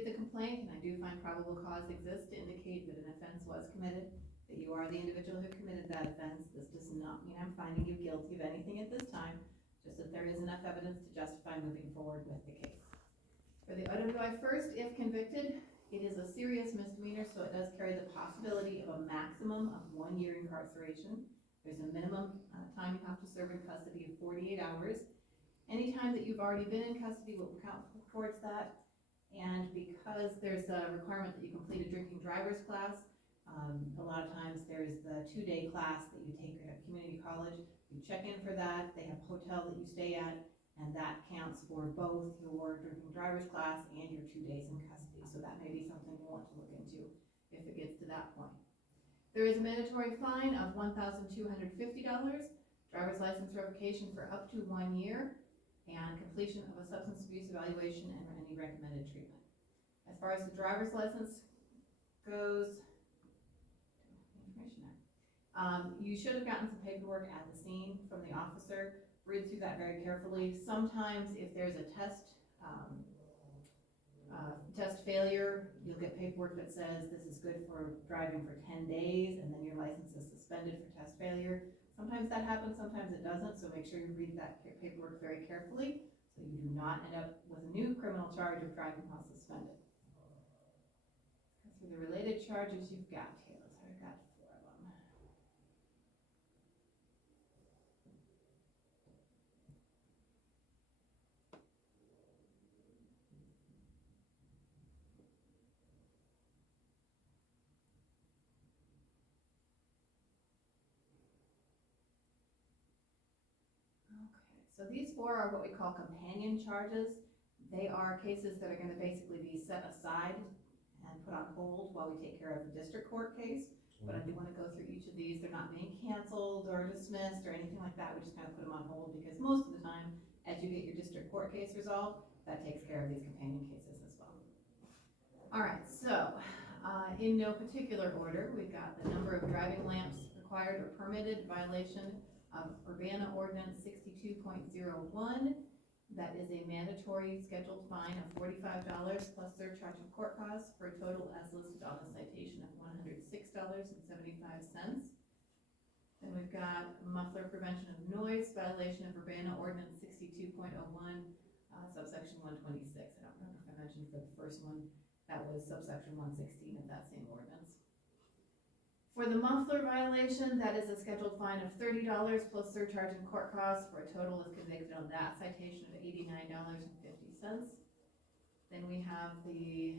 completed the complaint, and I do find probable cause exists to indicate that an offense was committed, that you are the individual who committed that offense, this does not mean I'm finding you guilty of anything at this time, just that there is enough evidence to justify moving forward with the case. For the OWI first, if convicted, it is a serious misdemeanor, so it does carry the possibility of a maximum of 1 year incarceration. There's a minimum time you have to serve in custody of 48 hours. Any time that you've already been in custody will count towards that. And because there's a requirement that you complete a drinking driver's class, a lot of times there's the 2-day class that you take at community college. You check in for that, they have a hotel that you stay at, and that counts for both your drinking driver's class and your 2 days in custody. So that may be something you want to look into if it gets to that point. There is a mandatory fine of $1,250, driver's license revocation for up to 1 year, and completion of a substance abuse evaluation and any recommended treatment. As far as the driver's license goes, you should have gotten some paperwork at the scene from the officer. Read through that very carefully. Sometimes if there's a test failure, you'll get paperwork that says this is good for driving for 10 days and then your license is suspended for test failure. Sometimes that happens, sometimes it doesn't, so make sure you read that paperwork very carefully so you do not end up with a new criminal charge of driving while suspended. As for the related charges you've got, Taylor, I've got 4 of them. So these 4 are what we call companion charges. They are cases that are going to basically be set aside and put on hold while we take care of a district court case. But I do want to go through each of these. They're not being canceled or dismissed or anything like that. We just kind of put them on hold because most of the time, as you get your district court case resolved, that takes care of these companion cases as well. All right, so in no particular order, we've got the number of driving lamps required or permitted, violation of Urbana Ordinance 62.01. That is a mandatory scheduled fine of $45 plus surcharge of court costs for a total as listed on the citation of $106.75. Then we've got muffler prevention of noise, violation of Urbana Ordinance 62.01, subsection 126. I don't remember if I mentioned for the first one, that was subsection 116 of that same ordinance. For the muffler violation, that is a scheduled fine of $30 plus surcharge and court costs for a total as convicted on that citation of $89.50. Then we have the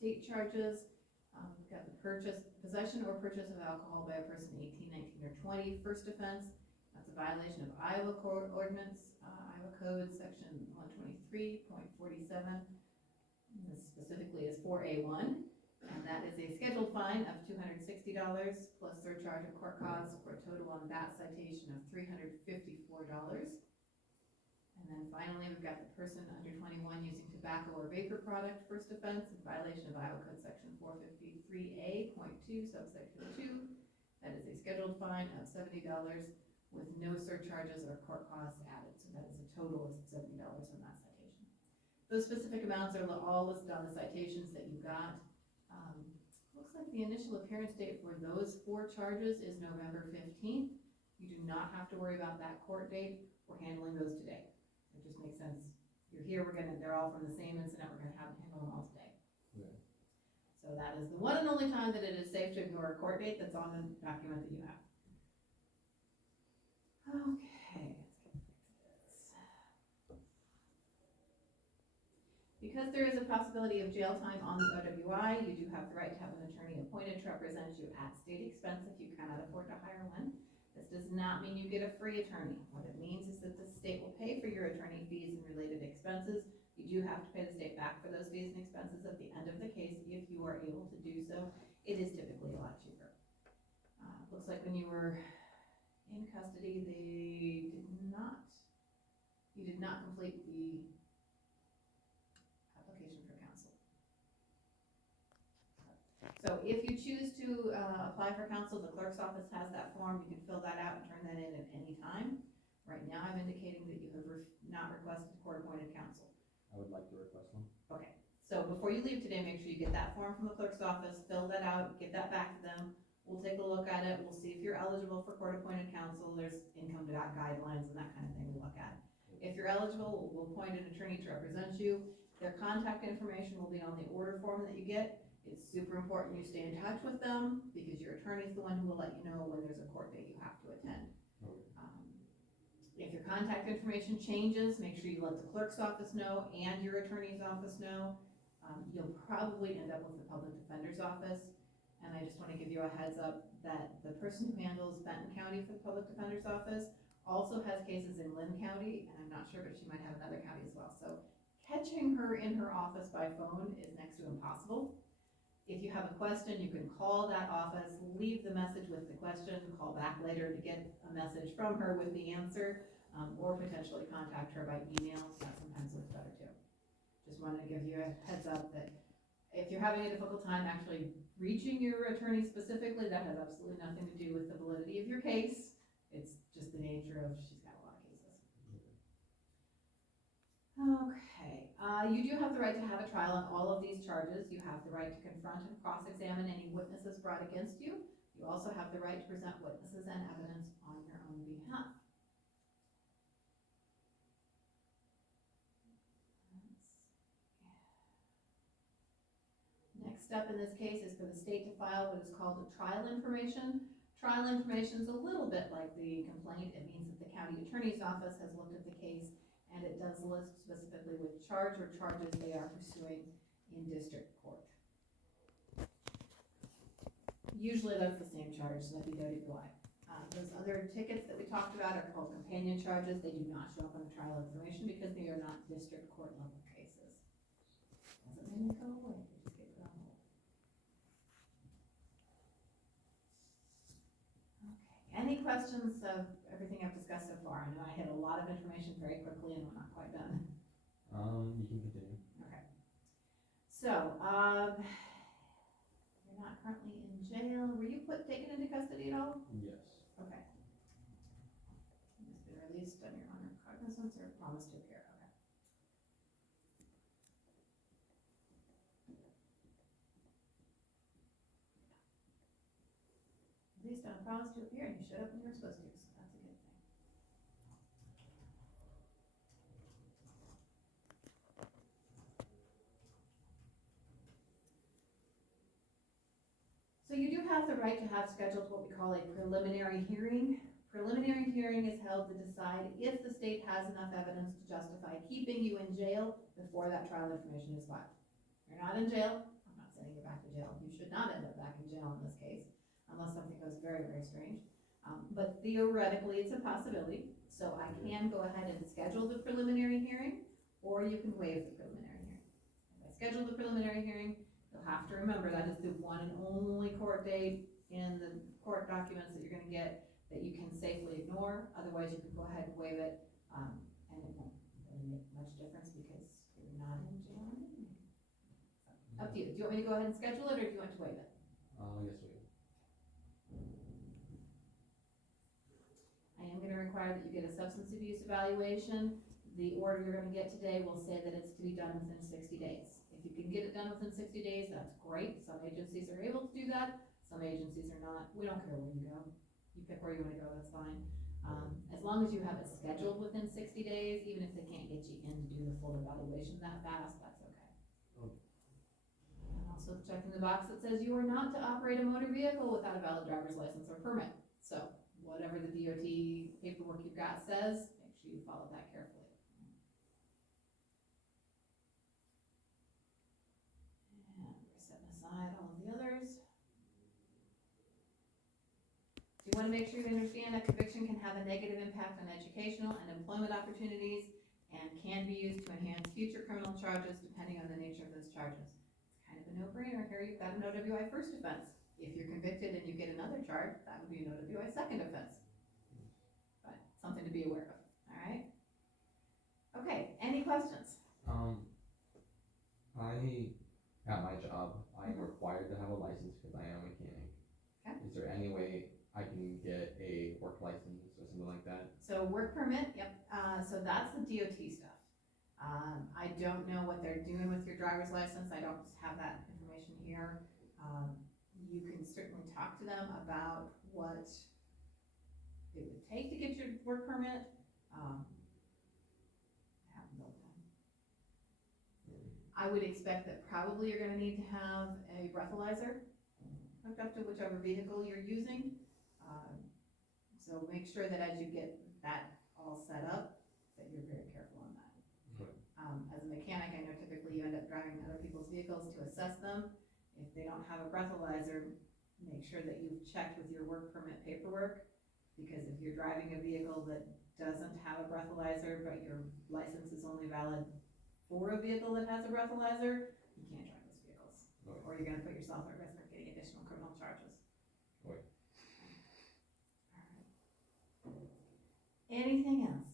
state charges. We've got the possession or purchase of alcohol by a person 18, 19, or 20. First offense, that's a violation of Iowa Ordinance, Iowa Code section 123.47. This specifically is 4A1. And that is a scheduled fine of $260 plus surcharge of court costs for a total on that citation of $354. And then finally, we've got the person under 21 using tobacco or vapor product, first offense in violation of Iowa Code section 453A.2 subsection 2. That is a scheduled fine of $70 with no surcharges or court costs added. So that is a total of $70 on that citation. Those specific amounts are all listed on the citations that you got. Looks like the initial appearance date for those 4 charges is November 15th. You do not have to worry about that court date. We're handling those today. It just makes sense. You're here, they're all from the same incident. We're gonna handle them all today. Yeah. So that is the one and only time that it is safe to ignore a court date that's on the document that you have. Okay. Because there is a possibility of jail time on the OWI, you do have the right to have an attorney appointed to represent you at state expense if you cannot afford to hire one. This does not mean you get a free attorney. What it means is that the state will pay for your attorney fees and related expenses. You do have to pay the state back for those fees and expenses at the end of the case if you are able to do so. It is typically a lot cheaper. Looks like when you were in custody, you did not complete the application for counsel. So if you choose to apply for counsel, the clerk's office has that form. You can fill that out and turn that in at any time. Right now, I'm indicating that you have not requested court-appointed counsel. I would like to request one. Okay, So before you leave today, make sure you get that form from the clerk's office, fill that out, give that back to them. We'll take a look at it, we'll see if you're eligible for court-appointed counsel, there's income guidelines and that kind of thing we look at. If you're eligible, we'll appoint an attorney to represent you. Their contact information will be on the order form that you get. It's super important you stay in touch with them, because your attorney's the one who will let you know when there's a court date you have to attend. If your contact information changes, make sure you let the clerk's office know and your attorney's office know. You'll probably end up with the public defender's office. And I just want to give you a heads up that the person who handles Benton County for the public defender's office also has cases in Lynn County, and I'm not sure, but she might have another county as well. So catching her in her office by phone is next to impossible. If you have a question, you can call that office, leave the message with the question, call back later to get a message from her with the answer, or potentially contact her by email. That sometimes works better too. Just wanted to give you a heads up that if you're having a difficult time actually reaching your attorney specifically, that has absolutely nothing to do with the validity of your case. It's just the nature of, she's got a lot of cases. Okay, you do have the right to have a trial on all of these charges. You have the right to confront and cross-examine any witnesses brought against you. You also have the right to present witnesses and evidence on your own behalf. Next step in this case is for the state to file what is called a trial information. Trial information is a little bit like the complaint. It means that the county attorney's office has looked at the case, and it does list specifically which charge or charges they are pursuing in district court. Usually that's the same charge, so that'd be WWI. Those other tickets that we talked about are called companion charges. They do not show up on the trial information because they are not district court level cases. Doesn't mean they go away. Any questions of everything I've discussed so far? I know I hit a lot of information very quickly and we're not quite done. You can continue. Okay. So, you're not currently in jail. Were you taken into custody at all? Yes. Okay. You've been released on your honor cognizance or promise to appear. Okay. Released on a promise to appear, and you showed up when you were supposed to, so that's a good thing. So you do have the right to have scheduled what we call a preliminary hearing. Preliminary hearing is held to decide if the state has enough evidence to justify keeping you in jail before that trial information is filed. You're not in jail. I'm not sending you back to jail. You should not end up back in jail in this case, unless something goes very, very strange. But theoretically, it's a possibility. So I can go ahead and schedule the preliminary hearing, or you can waive the preliminary hearing. If I schedule the preliminary hearing, you'll have to remember that is the one and only court date in the court documents that you're gonna get that you can safely ignore. Otherwise, you can go ahead and waive it, and it won't really make much difference because you're not in jail anyway. So, up to you. Do you want me to go ahead and schedule it, or do you want to waive it? Yes, we. I am gonna require that you get a substance abuse evaluation. The order you're gonna get today will say that it's to be done within 60 days. If you can get it done within 60 days, that's great. Some agencies are able to do that, some agencies are not. We don't care where you go. You pick where you wanna go, that's fine. As long as you have it scheduled within 60 days, even if they can't get you in to do the full evaluation that fast, that's okay. Okay. And also checking the box that says you are not to operate a motor vehicle without a valid driver's license or permit. So whatever the DOT paperwork you've got says, make sure you follow that carefully. And we're setting aside all of the others. You want to make sure you understand that conviction can have a negative impact on educational and employment opportunities and can be used to enhance future criminal charges depending on the nature of those charges. It's kind of a no-brainer. Here you've got an OWI first offense. If you're convicted and you get another charge, that would be an OWI second offense. But something to be aware of, all right? Okay, any questions? At my job, I am required to have a license because I am a mechanic. Okay. Is there any way I can get a work license or something like that? So work permit, yep, so that's the DOT stuff. I don't know what they're doing with your driver's license, I don't have that information here. You can certainly talk to them about what it would take to get your work permit. Happens all the time. I would expect that probably you're gonna need to have a breathalyzer hooked up to whichever vehicle you're using. So make sure that as you get that all set up, that you're very careful on that. As a mechanic, I know typically you end up driving other people's vehicles to assess them. If they don't have a breathalyzer, make sure that you've checked with your work permit paperwork, because if you're driving a vehicle that doesn't have a breathalyzer, but your license is only valid for a vehicle that has a breathalyzer, you can't drive those vehicles. Right. Or you're gonna put yourself at risk of getting additional criminal charges. Right. Alright. Anything else?